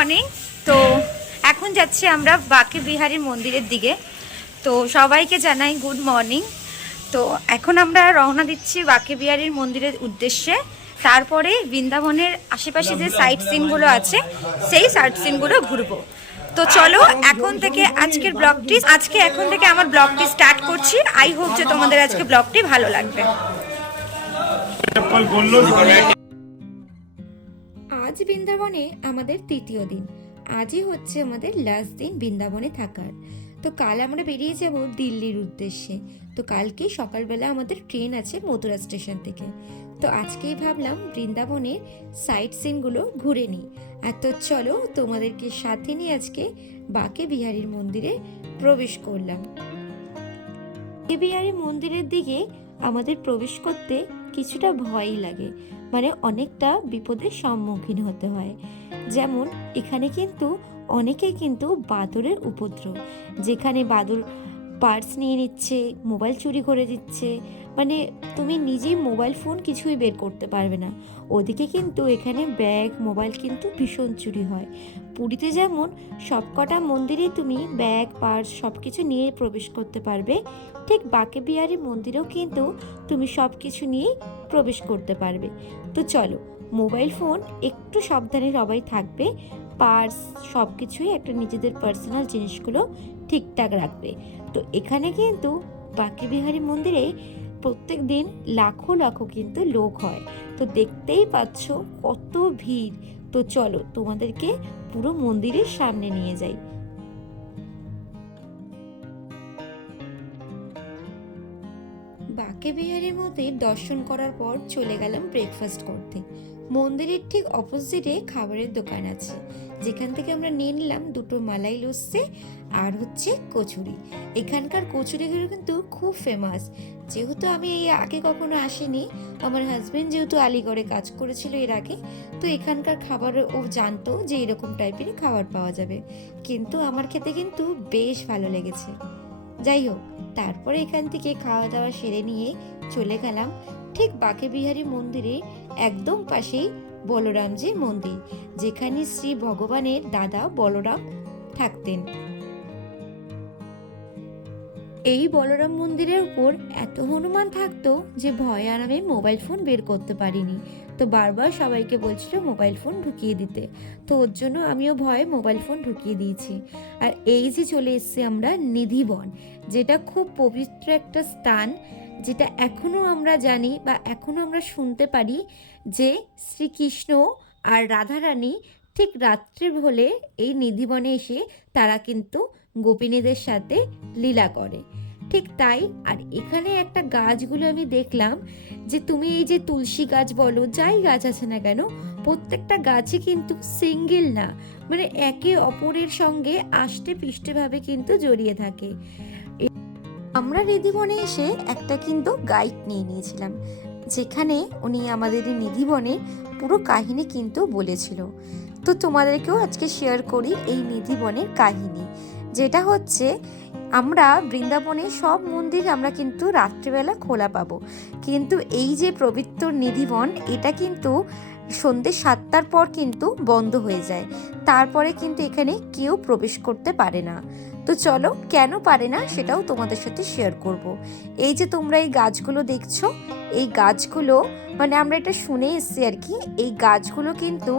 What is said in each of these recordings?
Morning. তো এখন যাচ্ছি আমরা বাঁকে বিহারীর মন্দিরের দিকে। তো সবাইকে জানাই গুড মর্নিং। তো এখন আমরা রওনা দিচ্ছি বাঁকে বিহারীর মন্দিরের উদ্দেশ্যে। তারপরে বৃন্দাবনের আশেপাশে যে সাইট সিনগুলো আছে সেই সাইট সিনগুলো ঘুরবো। তো চলো এখন থেকে এখন থেকে আমার ব্লগটি স্টার্ট করছি। আই হোপ যে তোমাদের আজকে ব্লগটি ভালো লাগবে। আজ বৃন্দাবনে আমাদের তৃতীয় দিন। আজই হচ্ছে আমাদের লাস্ট দিন বৃন্দাবনে থাকার। তো কাল আমরা বেরিয়ে যাব দিল্লির উদ্দেশ্যে। তো কালকে সকালবেলা আমাদের ট্রেন আছে মথুরা স্টেশন থেকে। তো আজকেই ভাবলাম বৃন্দাবনের সাইট সিনগুলো ঘুরে নিই। আর তো চলো তোমাদেরকে সাথে নিয়ে আজকে বাঁকে বিহারীর মন্দিরে প্রবেশ করলাম। বাঁকে বিহারী মন্দিরের দিকে আমাদের প্রবেশ করতে কিছুটা ভয়ই লাগে, মানে অনেকটা বিপদের সম্মুখীন হতে হয়। যেমন এখানে কিন্তু অনেকেই কিন্তু বাদুড়ের উপদ্রব, যেখানে বাদুড় পার্স নিয়ে নিচ্ছে, মোবাইল চুরি করে দিচ্ছে, মানে তুমি নিজেই মোবাইল ফোন কিছুই বের করতে পারবে না। ওদিকে কিন্তু এখানে ব্যাগ মোবাইল কিন্তু ভীষণ চুরি হয়। পুরীতে যেমন সবকটা মন্দিরেই তুমি ব্যাগ পার্স সব কিছু নিয়ে প্রবেশ করতে পারবে, ঠিক বাঁকে বিহারী মন্দিরেও কিন্তু তুমি সব কিছু নিয়েই প্রবেশ করতে পারবে। তো চলো, মোবাইল ফোন একটু সাবধানে সবাই থাকবে, পার্স সব কিছুই একটা নিজেদের পার্সোনাল জিনিসগুলো ঠিকঠাক রাখবে। তো এখানে কিন্তু বাঁকে বিহারী মন্দিরে প্রত্যেক দিন লাখো লাখো কিন্তু লোক হয়। তো দেখতেই পাচ্ছ কত ভিড়। তো চলো তোমাদেরকে পুরো মন্দিরের সামনে নিয়ে যাই। বাঁকে বিহারীর মন্দির দর্শন করার পর চলে গেলাম ব্রেকফাস্ট করতে। মন্দিরের ঠিক অপোজিটে খাবারের দোকান আছে, যেখান থেকে আমরা নিয়ে নিলাম দুটো মালাই লস্যি আর হচ্ছে কচুরি। এখানকার কচুরিগুলো কিন্তু খুব ফেমাস। যেহেতু আমি এই আগে কখনো আসিনি, আমার হাজবেন্ড যেহেতু আলিগড়ে কাজ করেছিল এর আগে, তো এখানকার খাবার ও জানতো যে এরকম টাইপের খাবার পাওয়া যাবে, কিন্তু আমার খেতে কিন্তু বেশ ভালো লেগেছে। যাই হোক, তারপরে এখান থেকে খাওয়া দাওয়া সেরে নিয়ে চলে গেলাম ঠিক বাঁকে বিহারী মন্দিরে একদম পাশেই বলরামজির মন্দির, যেখানে শ্রী ভগবানের দাদা বলরাম থাকতেন। এই বলরাম মন্দিরের উপর এত হনুমান থাকতো যে ভয়ে আর আমি মোবাইল ফোন বের করতে পারিনি। তো বারবার সবাইকে বলছিল মোবাইল ফোন ঢুকিয়ে দিতে, তো ওর জন্য আমিও ভয়ে মোবাইল ফোন ঢুকিয়ে দিয়েছি। আর এই যে চলে এসেছি আমরা নিধিবন, যেটা খুব পবিত্র একটা স্থান, যেটা এখনো আমরা জানি বা এখনো আমরা শুনতে পারি যে শ্রীকৃষ্ণ আর রাধারানী ঠিক রাত্রে হলে এই নিধিবনে এসে তারা কিন্তু গোপিনীদের সাথে লীলা করে। ঠিক তাই। আর এখানে একটা গাছগুলো আমি দেখলাম যে তুমি এই যে তুলসী গাছ বলো, যাই গাছ আছে না কেন, প্রত্যেকটা গাছে কিন্তু সিঙ্গেল না, মানে একে অপরের সঙ্গে আষ্টে পৃষ্ঠভাবে কিন্তু জড়িয়ে থাকে। আমরা নিধিবনে এসে একটা কিন্তু গাইড নিয়ে নিয়েছিলাম, যেখানে উনি আমাদের নিধিবনের পুরো কাহিনী কিন্তু বলেছিল। তো তোমাদেরকেও আজকে শেয়ার করি এই নিধিবনের কাহিনী, যেটা হচ্ছে আমরা বৃন্দাবনে সব মন্দির আমরা কিন্তু রাত্রিবেলা খোলা পাবো, কিন্তু এই যে পবিত্র নিধিবন এটা কিন্তু সন্ধ্যে 7টার পর কিন্তু বন্ধ হয়ে যায়। তারপরে কিন্তু এখানে কেউ প্রবেশ করতে পারে না। তো চলো, কেন পারে না সেটাও তোমাদের সাথে শেয়ার করব। এই যে তোমরা এই গাছগুলো দেখছো, এই গাছগুলো মানে আমরা এটা শুনে এসেছি আর কি, এই গাছগুলো কিন্তু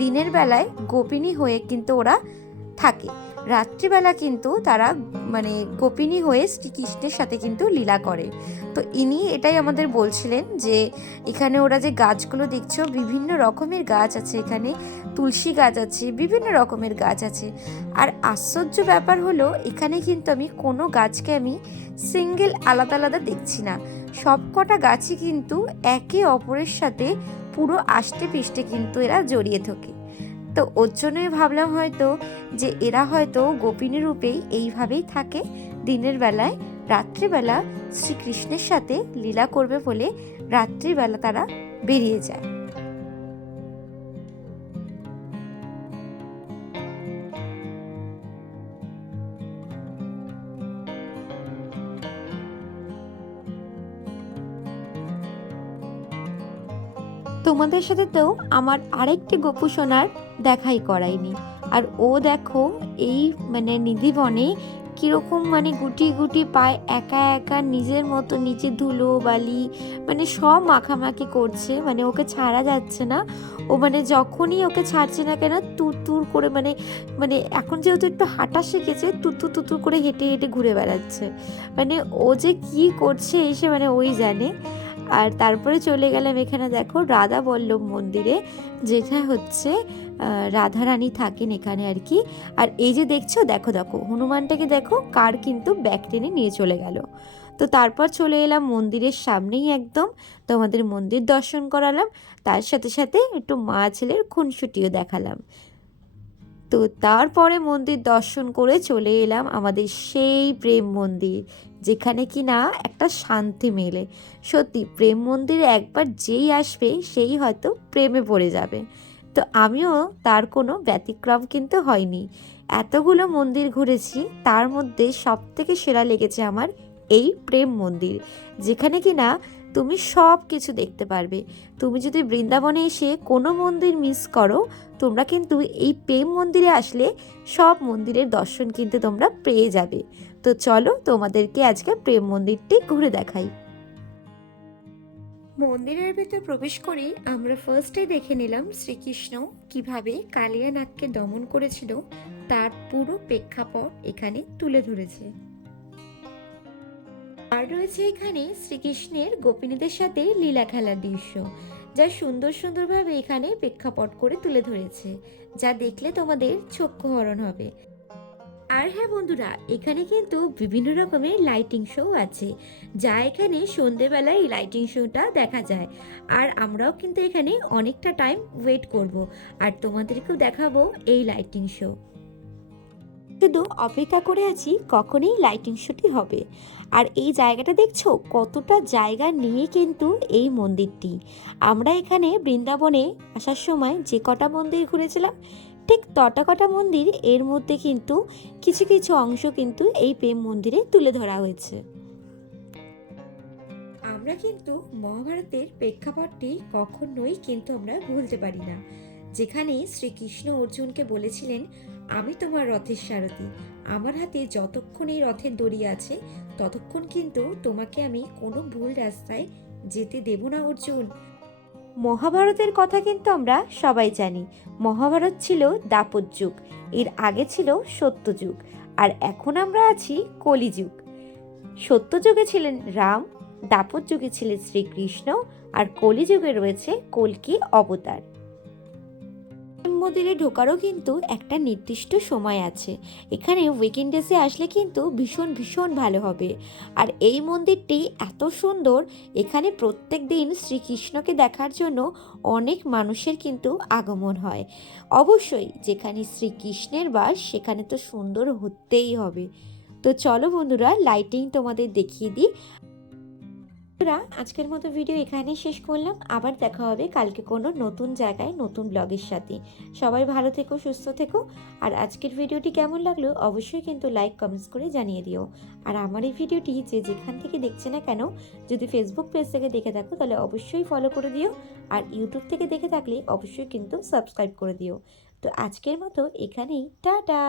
দিনের বেলায় গোপিনী হয়ে কিন্তু ওরা থাকে, রাত্রিবেলা কিন্তু তারা মানে গোপিনী হয়ে শ্রীকৃষ্ণের সাথে কিন্তু লীলা করে। তো ইনি এটাই আমাদের বলছিলেন যে এখানে ওরা যে গাছগুলো দেখছো, বিভিন্ন রকমের গাছ আছে, এখানে তুলসী গাছ আছে, বিভিন্ন রকমের গাছ আছে। আর আশ্চর্য ব্যাপার হলো এখানে কিন্তু আমি কোনো গাছকে আমি সিঙ্গেল আলাদা আলাদা দেখছি না, সব কটা গাছই কিন্তু একে অপরের সাথে পুরো আষ্টে পৃষ্ঠে কিন্তু এরা জড়িয়ে থাকে। তো ওর জন্যই ভাবলাম হয়তো যে এরা হয়তো গোপিনী রূপেই এইভাবেই থাকে দিনের বেলায়, রাত্রিবেলা শ্রীকৃষ্ণের সাথে লীলা করবে বলে রাত্রিবেলা তারা বেরিয়ে যায়। তোমাদের সাথে তো আমার আরেকটি গোপু সোনার দেখাই করাইনি। আর ও দেখো এই মানে নিধিবনে কীরকম মানে গুটি গুটি পায় একা একা নিজের মতো নিচে ধুলো বালি মানে সব মাখামাখি করছে, মানে ওকে ছাড়া যাচ্ছে না। ও মানে যখনই ওকে ছাড়ছে না কেন তুর তুর করে মানে মানে এখন যেহেতু একটু হাঁটা শিখেছে তুতুর তুতুর করে হেঁটে হেঁটে ঘুরে বেড়াচ্ছে। মানে ও যে কি করছে এসে মানে ওই জানে। আর তারপরে চলে গেলাম এখানে দেখো রাধা বল্লভ মন্দিরে, যেটা হচ্ছে রাধারানী থাকেন এখানে আর কি। আর এই যে দেখছো দেখো দেখো হনুমানটাকে দেখো কার কিন্তু ব্যাক টেনে নিয়ে চলে গেল। তো তারপর চলে এলাম মন্দিরের সামনেই একদম, তোমাদের মন্দির দর্শন করালাম, তার সাথে সাথে একটু মা ছেলের খুনসুটিও দেখালাম। তো তারপরে মন্দির দর্শন করে চলে এলাম আমাদের সেই প্রেম মন্দির, যেখানে কি না একটা শান্তি মেলে। সত্যি প্রেম মন্দিরে একবার যেই আসবে সেই হয়তো প্রেমে পড়ে যাবে। তো আমিও তার কোনো ব্যতিক্রম কিন্তু হয়নি। এতগুলো মন্দির ঘুরেছি, তার মধ্যে সব থেকে সেরা লেগেছে আমার এই প্রেম মন্দির, যেখানে কি না তুমি সব কিছু দেখতে পারবে। তুমি যদি বৃন্দাবনে এসে কোনো মন্দির মিস করো, তোমরা কিন্তু এই প্রেম মন্দিরে আসলে সব মন্দিরের দর্শন কিন্তু তোমরা পেয়ে যাবে। তো চলো তোমাদেরকে আজকে প্রেম মন্দিরটি ঘুরে দেখাই। মন্দিরের ভিতর প্রবেশ করে আমরা ফার্স্টে দেখে নিলাম শ্রীকৃষ্ণ কিভাবে কালিয়া নাগকে দমন করেছিল, তার পুরো প্রেক্ষাপট এখানে তুলে ধরেছে। আর রয়েছে এখানে শ্রীকৃষ্ণের গোপিনীদের সাথে লীলা খেলার দৃশ্য, যা সুন্দর সুন্দরভাবে এখানে প্রেক্ষাপট করে তুলে ধরেছে, যা দেখলে তোমাদের চক্ষুহরণ হবে। আর হ্যাঁ বন্ধুরা, এখানে কিন্তু বিভিন্ন রকমের লাইটিং শো আছে, যা এখানে সন্ধেবেলায় এই লাইটিং শোটা দেখা যায়। আর আমরাও কিন্তু এখানে অনেকটা টাইম ওয়েট করব, আর তোমাদেরকেও দেখাবো এই লাইটিং শো। শুধু অপেক্ষা করে আছি কখন এই লাইটিং শোটি হবে। আর এই জায়গাটা দেখছো কতটা জায়গা নিয়ে কিন্তু এই মন্দিরটি। আমরা এখানে বৃন্দাবনে আসার সময় যে কটা মন্দির ঘুরেছিলাম, ঠিক তটা কটা মন্দির এর মধ্যে কিন্তু কিছু কিছু অংশ কিন্তু এই প্রেম মন্দিরে তুলে ধরা হয়েছে। আমরা কিন্তু মহাভারতের প্রেক্ষাপটটি কখনোই কিন্তু আমরা ভুলতে পারি না, যেখানে শ্রীকৃষ্ণ অর্জুনকে বলেছিলেন, আমি তোমার রথের সারথি, আমার হাতে যতক্ষণ এই রথের দড়ি আছে ততক্ষণ কিন্তু তোমাকে আমি কোনো ভুল রাস্তায় যেতে দেব না অর্জুন। মহাভারতের কথা কিন্তু আমরা সবাই জানি, মহাভারত ছিল দাপর যুগ, এর আগে ছিল সত্যযুগ, আর এখন আমরা আছি কলিযুগ। সত্যযুগে ছিলেন রাম, দাপর যুগে ছিলেন শ্রীকৃষ্ণ, আর কলিযুগে রয়েছে কল্কি অবতার। মন্দিরে ঢোকারও কিন্তু একটা নির্দিষ্ট সময় আছে, এখানে উইকেন্ডেসে আসলে কিন্তু ভীষণ ভীষণ ভালো হবে। আর এই মন্দিরটি এত সুন্দর, এখানে প্রত্যেক দিন শ্রীকৃষ্ণকে দেখার জন্য অনেক মানুষের কিন্তু আগমন হয়। অবশ্যই যেখানে শ্রীকৃষ্ণের বাস সেখানে তো সুন্দর হতেই হবে। তো চলো বন্ধুরা লাইটিং তোমাদের দেখিয়ে দিই। আজকের মতো ভিডিও এখানেই শেষ করলাম, আবার দেখা হবে কালকে কোনো নতুন জায়গায় নতুন ব্লগের সাথে। সবাই ভালো থেকো, সুস্থ থেকো। আর আজকের ভিডিওটি কেমন লাগলো অবশ্যই কিন্তু লাইক কমেন্টস করে জানিয়ে দিও। আর আমার এই ভিডিওটি যে যেখান থেকে দেখছে না কেন, যদি ফেসবুক পেজ থেকে দেখে থাকো তাহলে অবশ্যই ফলো করে দিও, আর ইউটিউব থেকে দেখে থাকলে অবশ্যই কিন্তু সাবস্ক্রাইব করে দিও। তো আজকের মতো এখানেই টাটা।